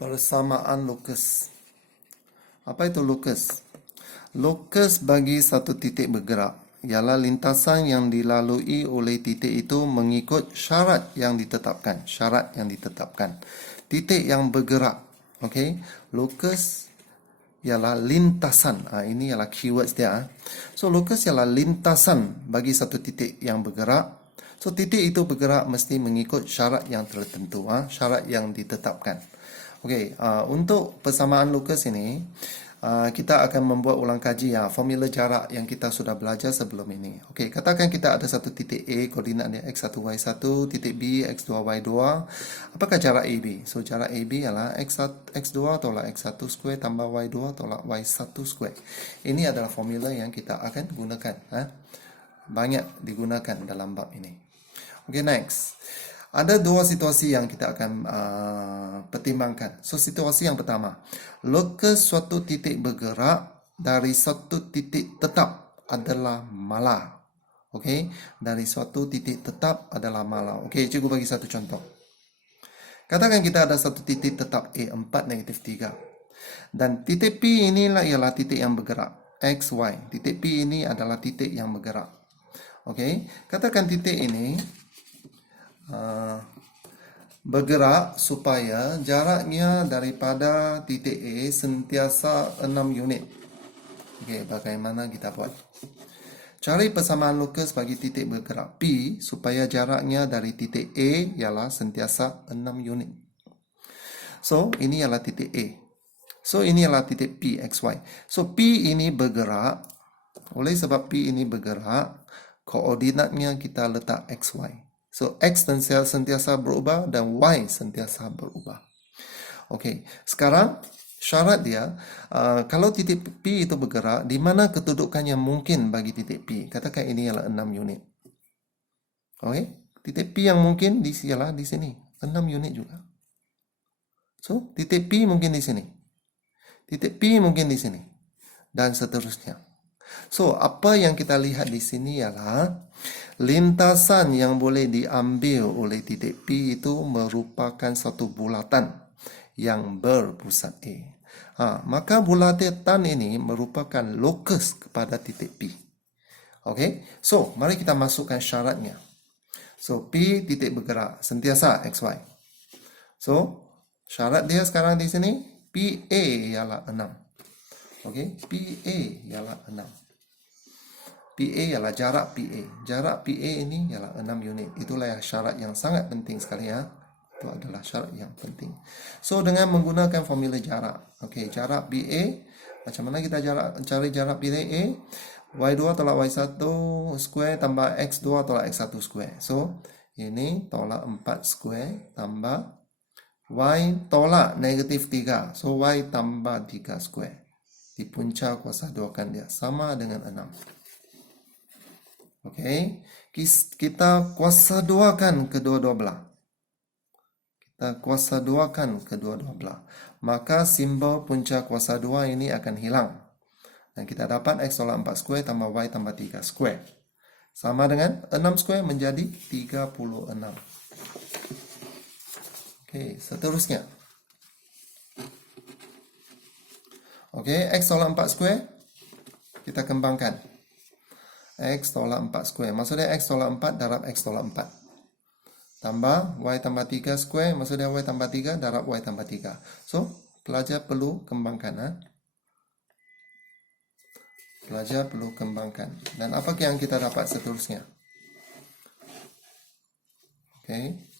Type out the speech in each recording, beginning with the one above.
Persamaan lokus. Apa itu lokus? Lokus bagi satu titik bergerak ialah lintasan yang dilalui oleh titik itu mengikut syarat yang ditetapkan. Syarat yang ditetapkan. Titik yang bergerak. Okey. Lokus ialah lintasan. Ini ialah keywords dia. So, lokus ialah lintasan bagi satu titik yang bergerak. So, titik itu bergerak mesti mengikut syarat yang tertentu. Syarat yang ditetapkan. Okey, untuk persamaan lokus ini, kita akan membuat ulang kaji formula jarak yang kita sudah belajar sebelum ini. Okey, katakan kita ada satu titik A, koordinatnya x1, y1, titik B, x2, y2. Apakah jarak AB? So, jarak AB ialah x2 tolak x1 square tambah y2 tolak y1 square. Ini adalah formula yang kita akan gunakan. Banyak digunakan dalam bab ini. Okey, next. Ada dua situasi yang kita akan pertimbangkan. So, situasi yang pertama, lokus suatu titik bergerak dari suatu titik tetap adalah mala. Okey, dari suatu titik tetap adalah mala. Okey, cikgu bagi satu contoh. Katakan kita ada satu titik tetap A, 4, -3. Dan titik P inilah ialah titik yang bergerak. X, Y. Titik P ini adalah titik yang bergerak. Okey, katakan titik ini bergerak supaya jaraknya daripada titik A sentiasa 6 unit. Okey, bagaimana kita buat? Cari persamaan lokus bagi titik bergerak P supaya jaraknya dari titik A ialah sentiasa 6 unit. So, ini ialah titik A. So, ini ialah titik P, XY. So, P ini bergerak. Oleh sebab P ini bergerak, koordinatnya kita letak XY. So, X sentiasa berubah dan Y sentiasa berubah. Okey, sekarang syarat dia, kalau titik P itu bergerak, di mana kedudukan yang mungkin bagi titik P? Katakan ini ialah 6 unit. Okey, titik P yang mungkin ialah di sini, 6 unit juga. So, titik P mungkin di sini. Titik P mungkin di sini. Dan seterusnya. So, apa yang kita lihat di sini ialah lintasan yang boleh diambil oleh titik P itu merupakan satu bulatan yang berpusat A. Maka bulatan ini merupakan lokus kepada titik P. Okey, so mari kita masukkan syaratnya. So, P titik bergerak sentiasa XY. So, syarat dia sekarang di sini, PA ialah 6. Okey, PA ialah 6. PA ialah jarak PA. Jarak PA ini ialah 6 unit. Itulah syarat yang sangat penting sekali Itu adalah syarat yang penting. So, dengan menggunakan formula jarak. Okey, jarak PA. Macam mana kita cari jarak PA? Y2 tolak Y1 square tambah X2 tolak X1 square. So, ini tolak 4 square tambah Y tolak -3. So, Y tambah 3 square. Di punca kuasa 2 kan dia. Sama dengan 6. Okey, kita kuasa 2 kan kedua-dua belah. Kita kuasa 2 kan kedua-dua belah. Maka simbol punca kuasa 2 ini akan hilang. Dan kita dapat X tolak 4 square tambah Y tambah 3 square. Sama dengan 6 square menjadi 36. Okey, seterusnya. Okey, X tolak 4 square kita kembangkan. X tolak 4 square. Maksudnya X tolak 4 darab X tolak 4. Tambah Y tambah 3 square. Maksudnya Y tambah 3 darab Y tambah 3. So, pelajar perlu kembangkan. Pelajar perlu kembangkan. Dan apa yang kita dapat seterusnya? Okey.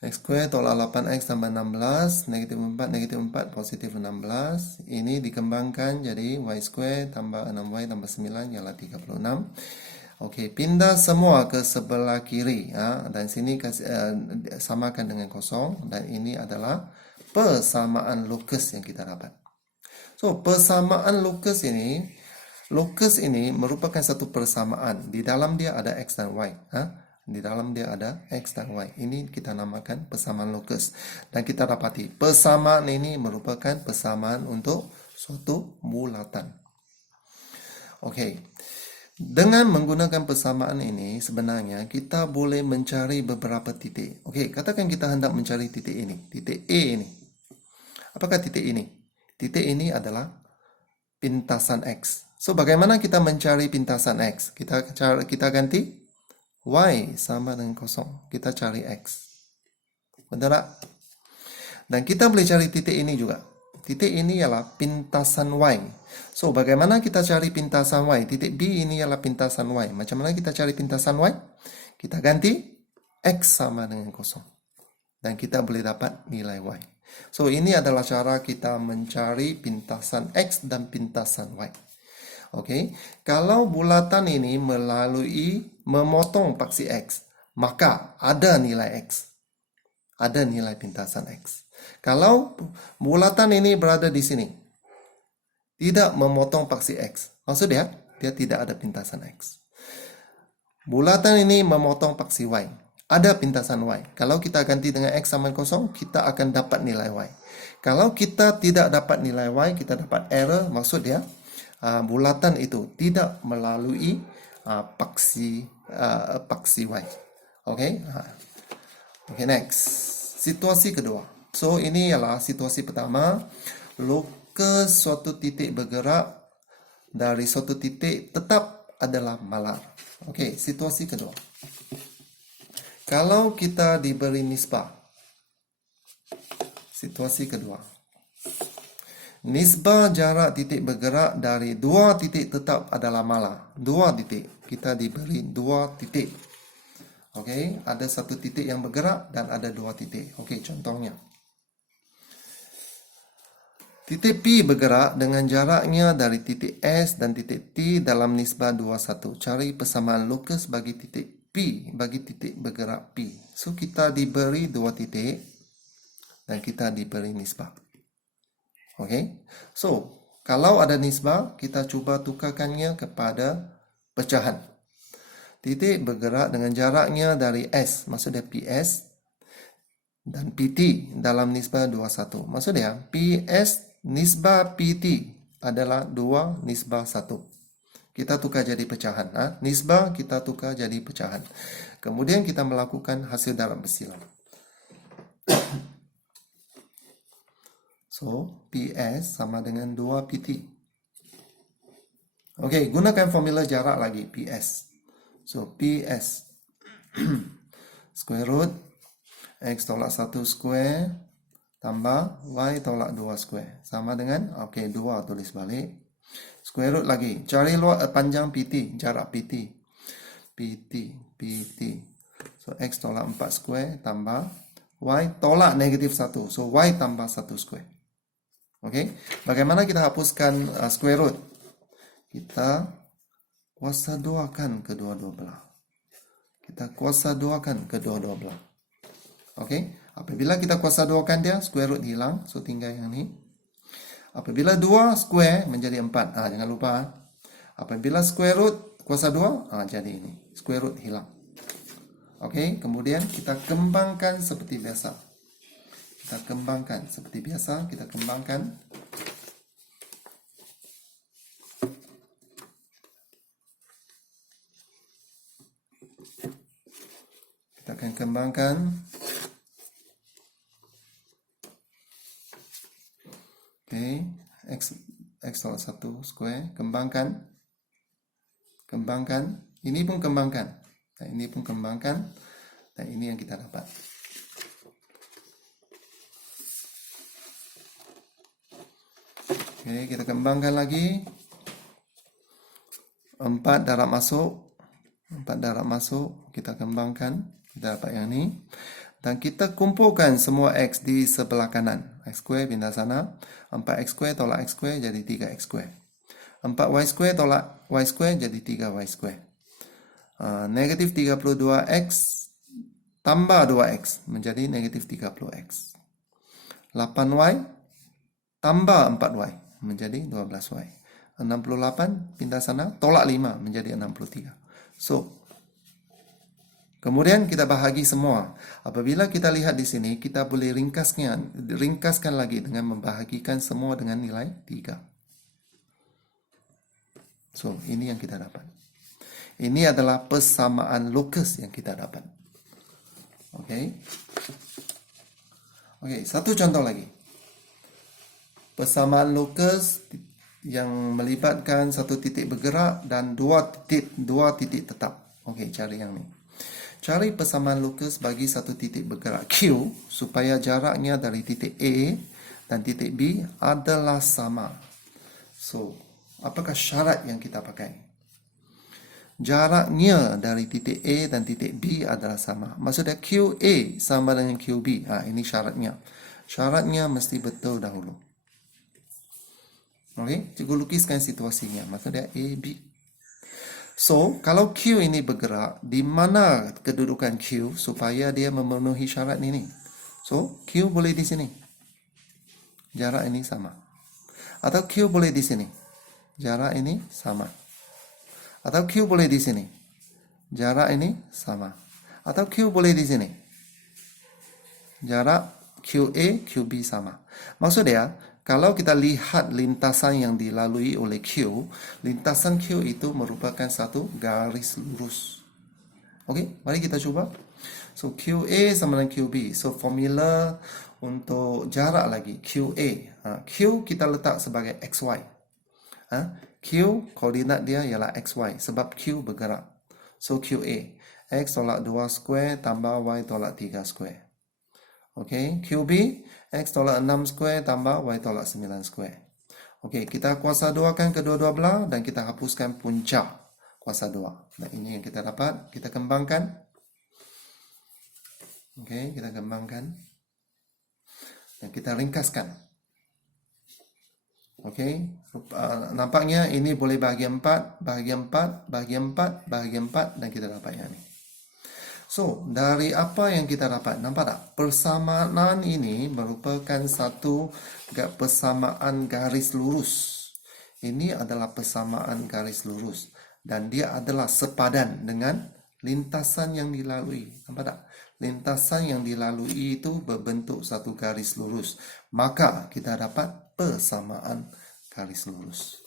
X square tolak 8X tambah 16, -4, positif 16. Ini dikembangkan jadi Y square tambah 6Y tambah 9 ialah 36. Okey, pindah semua ke sebelah kiri. Dan sini samakan dengan kosong. Dan ini adalah persamaan lokus yang kita dapat. So, persamaan lokus ini merupakan satu persamaan. Di dalam dia ada X dan Y. Di dalam dia ada X dan Y. Ini kita namakan persamaan lokus. Dan kita dapati persamaan ini merupakan persamaan untuk suatu bulatan. Okey. Dengan menggunakan persamaan ini, sebenarnya kita boleh mencari beberapa titik. Okey, katakan kita hendak mencari titik ini, titik A ini. Apakah titik ini? Titik ini adalah pintasan X. So, bagaimana kita mencari pintasan X? Kita ganti Y sama dengan kosong. Kita cari X. Betul tak? Dan kita boleh cari titik ini juga. Titik ini ialah pintasan Y. So, bagaimana kita cari pintasan Y? Titik B ini ialah pintasan Y. Macam mana kita cari pintasan Y? Kita ganti X sama dengan kosong. Dan kita boleh dapat nilai Y. So, ini adalah cara kita mencari pintasan X dan pintasan Y. Okey, kalau bulatan ini melalui memotong paksi X, maka ada nilai X. Ada nilai pintasan X. Kalau bulatan ini berada di sini, tidak memotong paksi X, maksudnya dia tidak ada pintasan X. Bulatan ini memotong paksi Y, ada pintasan Y. Kalau kita ganti dengan X sama kosong, kita akan dapat nilai Y. Kalau kita tidak dapat nilai Y, kita dapat error, maksudnya bulatan itu tidak melalui paksi Y. Okay? Okay, next. Situasi kedua. So, ini ialah situasi pertama. Lokus suatu titik bergerak dari suatu titik tetap adalah malar. Okay, situasi kedua. Kalau kita diberi nisbah. Situasi kedua. Nisbah jarak titik bergerak dari dua titik tetap adalah malar. Dua titik. Kita diberi dua titik. Okey, ada satu titik yang bergerak dan ada dua titik. Okey, contohnya. Titik P bergerak dengan jaraknya dari titik S dan titik T dalam nisbah 21. Cari persamaan lokus bagi titik P, bagi titik bergerak P. So, kita diberi dua titik dan kita diberi nisbah. Okey. So, kalau ada nisbah, kita cuba tukarkannya kepada pecahan. Titik bergerak dengan jaraknya dari S, maksudnya PS, dan PT dalam nisbah 21. Maksudnya, PS nisbah PT adalah 2 nisbah 1. Kita tukar jadi pecahan. Nisbah kita tukar jadi pecahan. Kemudian kita melakukan hasil darab bersilang. So, PS sama dengan 2 PT. Okey, gunakan formula jarak lagi, PS. So, PS square root X tolak 1 square tambah Y tolak 2 square. Sama dengan, okey, 2 tulis balik. Square root lagi. Cari luar panjang PT, jarak PT. PT. So, X tolak 4 square tambah Y tolak negatif 1. So, Y tambah 1 square. Okey. Bagaimana kita hapuskan square root? Kita kuasa duakan kedua-dua belah. Kita kuasa duakan kedua-dua belah. Okey. Apabila kita kuasa duakan dia, square root hilang. So, tinggal yang ni. Apabila 2 square menjadi 4. Jangan lupa. Apabila square root kuasa 2, jadi ini. Square root hilang. Okey. Kemudian kita kembangkan seperti biasa. Kita kembangkan. Kita akan kembangkan. Okey, X tolak 1 square. Kembangkan. Ini pun kembangkan. Dan ini pun kembangkan. Dan ini yang kita dapat. Okey, kita kembangkan lagi. 4 darab masuk. Kita kembangkan. Kita dapat yang ni. Dan kita kumpulkan semua X di sebelah kanan. X square pindah sana. 4X square tolak X square jadi 3X square. 4Y square tolak Y square jadi 3Y square. Negatif 32X tambah 2X menjadi negatif 30X. 8Y tambah 4Y menjadi 12Y. 68 pindah sana tolak 5 menjadi 63. So, kemudian kita bahagi semua. Apabila kita lihat di sini, kita boleh ringkaskan lagi dengan membahagikan semua dengan nilai 3. So, ini yang kita dapat. Ini adalah persamaan lokus yang kita dapat. Okey. Okey, satu contoh lagi. Persamaan lokus yang melibatkan satu titik bergerak dan dua titik tetap. Okey, cari yang ni. Cari persamaan lokus bagi satu titik bergerak Q supaya jaraknya dari titik A dan titik B adalah sama. So, apakah syarat yang kita pakai? Jaraknya dari titik A dan titik B adalah sama. Maksudnya QA sama dengan QB. Ini syaratnya. Syaratnya mesti betul dahulu. Okey, cikgu lukiskan situasinya. Maksudnya A, B. So, kalau Q ini bergerak, di mana kedudukan Q supaya dia memenuhi syarat ini? So, Q boleh di sini. Jarak ini sama. Atau Q boleh di sini. Jarak ini sama. Atau Q boleh di sini. Jarak ini sama. Atau Q boleh di sini. Jarak QA, QB sama. Maksudnya, kalau kita lihat lintasan yang dilalui oleh Q, lintasan Q itu merupakan satu garis lurus. Okey, mari kita cuba. So, QA sama dengan QB. So, formula untuk jarak lagi. QA. Q kita letak sebagai XY. Q, koordinat dia ialah XY sebab Q bergerak. So, QA. X tolak 2 square tambah Y tolak 3 square. Okey, QB. X tolak 6 square tambah Y tolak 9 square. Okey, kita kuasa 2 kan kedua-dua belah dan kita hapuskan punca kuasa 2. Dan ini yang kita dapat. Kita kembangkan. Okey, kita kembangkan. Dan kita ringkaskan. Okey, nampaknya ini boleh bahagi 4, bahagi 4, bahagi 4, bahagi 4 dan kita dapat yang ini. So, dari apa yang kita dapat? Nampak tak? Persamaan ini merupakan satu persamaan garis lurus. Ini adalah persamaan garis lurus. Dan dia adalah sepadan dengan lintasan yang dilalui. Nampak tak? Lintasan yang dilalui itu berbentuk satu garis lurus. Maka kita dapat persamaan garis lurus.